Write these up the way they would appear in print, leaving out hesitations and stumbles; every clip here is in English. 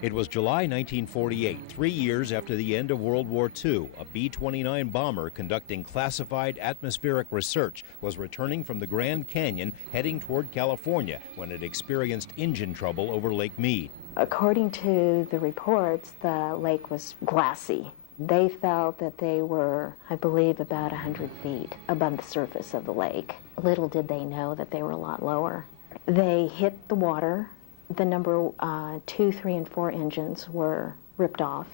It was July 1948, 3 years after the end of World War II. A B-29 bomber conducting classified atmospheric research was returning from the Grand Canyon heading toward California when it experienced engine trouble over Lake Mead. According to the reports, the lake was glassy. They felt that they were, I believe, about 100 feet above the surface of the lake. Little did they know that they were a lot lower. They hit the water. The number 2, 3, and 4 engines were ripped off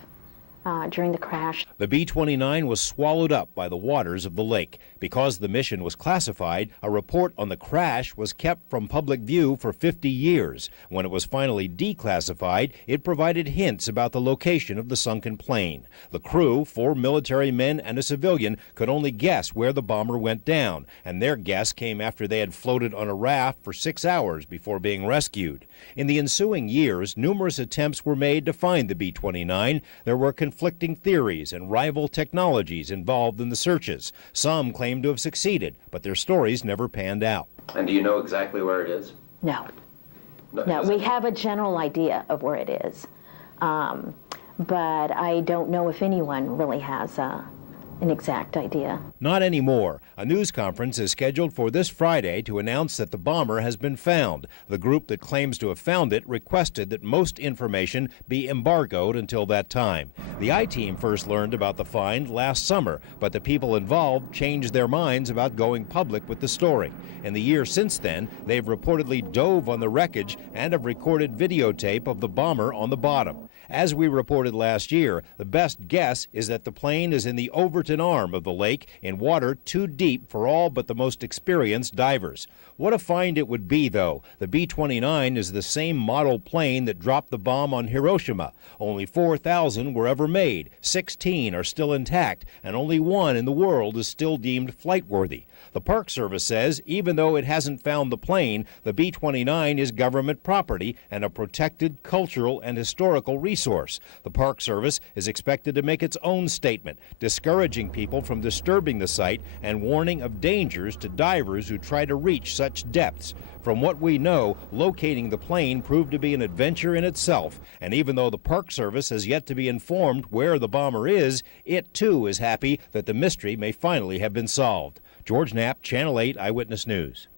during the crash. The B-29 was swallowed up by the waters of the lake. Because the mission was classified, a report on the crash was kept from public view for 50 years. When it was finally declassified, it provided hints about the location of the sunken plane. The crew, 4 military men and a civilian, could only guess where the bomber went down, and their guess came after they had floated on a raft for 6 hours before being rescued. In the ensuing years, numerous attempts were made to find the B-29. There were conflicting theories and rival technologies involved in the searches. Some claimed to have succeeded, but their stories never panned out. And do you know exactly where it is? No. No, we have a general idea of where it is, but I don't know if anyone really has an exact idea. Not anymore. A news conference is scheduled for this Friday to announce that the bomber has been found. The group that claims to have found it requested that most information be embargoed until that time. The I-Team first learned about the find last summer, but the people involved changed their minds about going public with the story. In the year since then, they've reportedly dove on the wreckage and have recorded videotape of the bomber on the bottom. As we reported last year, the best guess is that the plane is in the Overton arm of the lake in water too deep for all but the most experienced divers. What a find it would be, though. The B-29 is the same model plane that dropped the bomb on Hiroshima. Only 4,000 were ever made, 16 are still intact, and only 1 in the world is still deemed flight-worthy. The Park Service says even though it hasn't found the plane, the B-29 is government property and a protected cultural and historical resource. The Park Service is expected to make its own statement, discouraging people from disturbing the site and warning of dangers to divers who try to reach such depths. From what we know, locating the plane proved to be an adventure in itself, and even though the Park Service has yet to be informed where the bomber is, it too is happy that the mystery may finally have been solved. George Knapp, Channel 8 Eyewitness News.